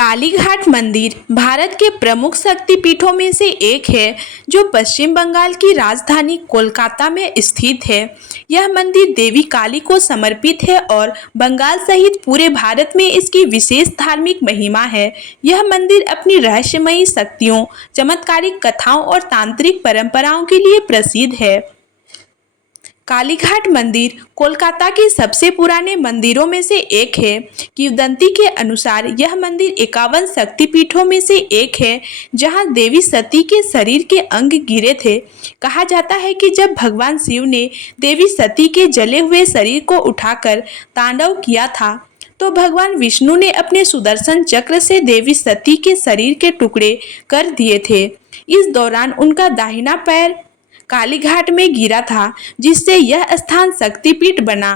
कालीघाट मंदिर भारत के प्रमुख शक्तिपीठों में से एक है जो पश्चिम बंगाल की राजधानी कोलकाता में स्थित है। यह मंदिर देवी काली को समर्पित है और बंगाल सहित पूरे भारत में इसकी विशेष धार्मिक महिमा है। यह मंदिर अपनी रहस्यमयी शक्तियों, चमत्कारिक कथाओं और तांत्रिक परंपराओं के लिए प्रसिद्ध है। कालीघाट मंदिर कोलकाता के सबसे पुराने मंदिरों में से एक है। किंवदंती के अनुसार यह मंदिर 51 शक्तिपीठों में से एक है जहां देवी सती के शरीर के अंग गिरे थे। कहा जाता है कि जब भगवान शिव ने देवी सती के जले हुए शरीर को उठाकर तांडव किया था तो भगवान विष्णु ने अपने सुदर्शन चक्र से देवी सती के शरीर के टुकड़े कर दिए थे। इस दौरान उनका दाहिना पैर कालीघाट में गिरा था, जिससे यह स्थान शक्तिपीठ बना।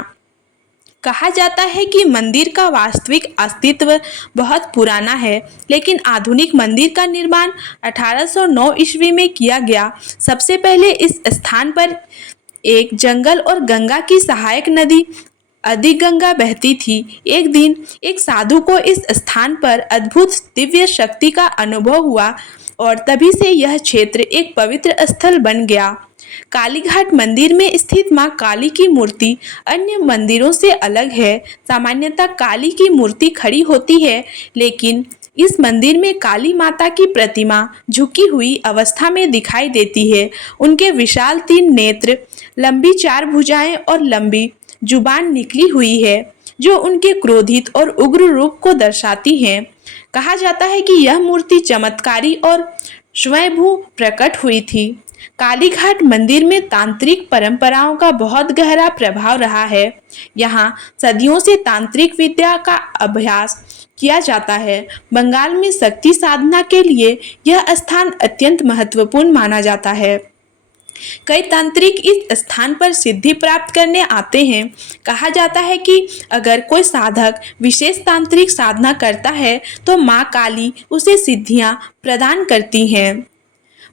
कहा जाता है कि मंदिर का वास्तविक अस्तित्व बहुत पुराना है, लेकिन आधुनिक मंदिर का निर्माण 1809 ईस्वी में किया गया। सबसे पहले इस स्थान पर एक जंगल और गंगा की सहायक नदी अधिगंगा बहती थी। एक दिन एक साधु को इस स्थान पर अद्भुत दिव्य शक्ति का अनुभव हुआ और तभी से यह क्षेत्र एक पवित्र स्थल बन गया। कालीघाट मंदिर में स्थित मां काली की मूर्ति अन्य मंदिरों से अलग है। सामान्यतः काली की मूर्ति खड़ी होती है, लेकिन इस मंदिर में काली माता की प्रतिमा झुकी हुई अवस्था में दिखाई देती है। उनके विशाल 3 नेत्र, लंबी 4 भुजाएं और लंबी जुबान निकली हुई है, जो उनके क्रोधित और उग्र रूप को दर्शाती हैं। कहा जाता है कि यह मूर्ति चमत्कारी और स्वयंभू प्रकट हुई थी। कालीघाट मंदिर में तांत्रिक परंपराओं का बहुत गहरा प्रभाव रहा है। यहाँ सदियों से तांत्रिक विद्या का अभ्यास किया जाता है। बंगाल में शक्ति साधना के लिए यह स्थान अत्यंत महत्वपूर्ण माना जाता है। कई तांत्रिक इस स्थान पर सिद्धि प्राप्त करने आते हैं। कहा जाता है कि अगर कोई साधक विशेष तांत्रिक साधना करता है तो मां काली उसे सिद्धियां प्रदान करती हैं।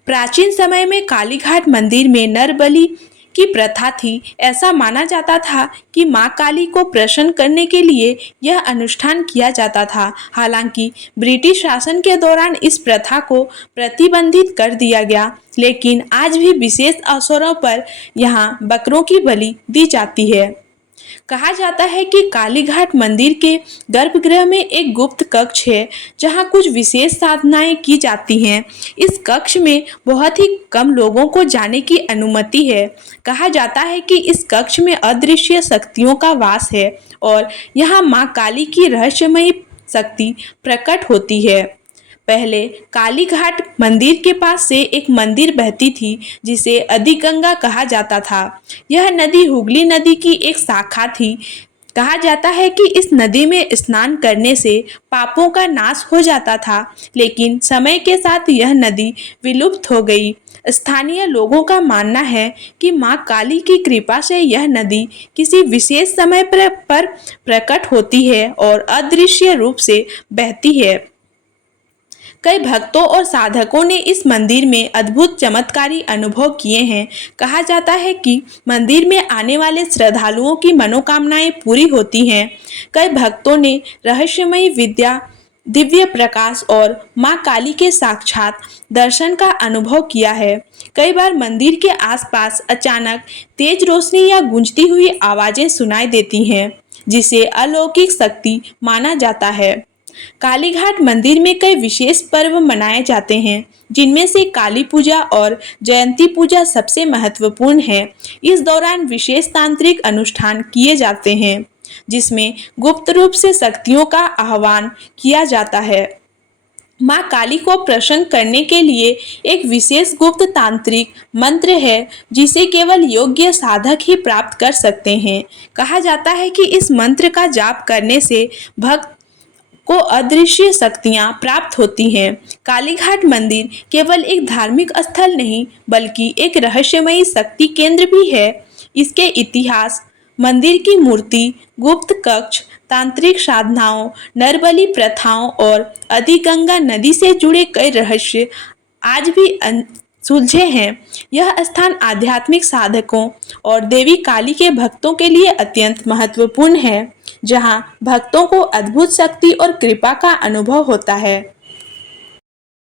प्राचीन समय में कालीघाट मंदिर में नर बलि की प्रथा थी। ऐसा माना जाता था कि मां काली को प्रसन्न करने के लिए यह अनुष्ठान किया जाता था। हालांकि ब्रिटिश शासन के दौरान इस प्रथा को प्रतिबंधित कर दिया गया, लेकिन आज भी विशेष अवसरों पर यहां बकरों की बलि दी जाती है। कहा जाता है कि कालीघाट मंदिर के गर्भगृह में एक गुप्त कक्ष है जहां कुछ विशेष साधनाएं की जाती हैं। इस कक्ष में बहुत ही कम लोगों को जाने की अनुमति है। कहा जाता है कि इस कक्ष में अदृश्य शक्तियों का वास है और यहां मां काली की रहस्यमयी शक्ति प्रकट होती है। पहले कालीघाट मंदिर के पास से एक मंदिर बहती थी जिसे अधिगंगा कहा जाता था। यह नदी हुगली नदी की एक शाखा थी। कहा जाता है कि इस नदी में स्नान करने से पापों का नाश हो जाता था, लेकिन समय के साथ यह नदी विलुप्त हो गई। स्थानीय लोगों का मानना है कि मां काली की कृपा से यह नदी किसी विशेष समय पर प्रकट होती है और अदृश्य रूप से बहती है। कई भक्तों और साधकों ने इस मंदिर में अद्भुत चमत्कारी अनुभव किए हैं। कहा जाता है कि मंदिर में आने वाले श्रद्धालुओं की मनोकामनाएं पूरी होती हैं। कई भक्तों ने रहस्यमयी विद्या, दिव्य प्रकाश और मां काली के साक्षात दर्शन का अनुभव किया है। कई बार मंदिर के आसपास अचानक तेज रोशनी या गूंजती हुई आवाजें सुनाई देती हैं, जिसे अलौकिक शक्ति माना जाता है। कालीघाट मंदिर में कई विशेष पर्व मनाए जाते हैं, जिनमें से काली पूजा और जयंती पूजा सबसे महत्वपूर्ण है। इस दौरान विशेष तांत्रिक अनुष्ठान किए जाते हैं, जिसमें गुप्त रूप से शक्तियों का आह्वान किया जाता है। मां काली को प्रसन्न करने के लिए एक विशेष गुप्त तांत्रिक मंत्र है, जिसे केवल योग्य साधक ही प्राप्त कर सकते हैं। कहा जाता है कि इस मंत्र का जाप करने से भक्त को अदृश्य शक्तियां प्राप्त होती हैं। कालीघाट मंदिर केवल एक धार्मिक स्थल नहीं, बल्कि एक रहस्यमयी शक्ति केंद्र भी है। इसके इतिहास, मंदिर की मूर्ति, गुप्त कक्ष, तांत्रिक साधनाओं, नरबलि प्रथाओं और अधिगंगा नदी से जुड़े कई रहस्य आज भी सुलझे हैं। यह स्थान आध्यात्मिक साधकों और देवी काली के भक्तों के लिए अत्यंत महत्वपूर्ण है। जहां भक्तों को अद्भुत शक्ति और कृपा का अनुभव होता है।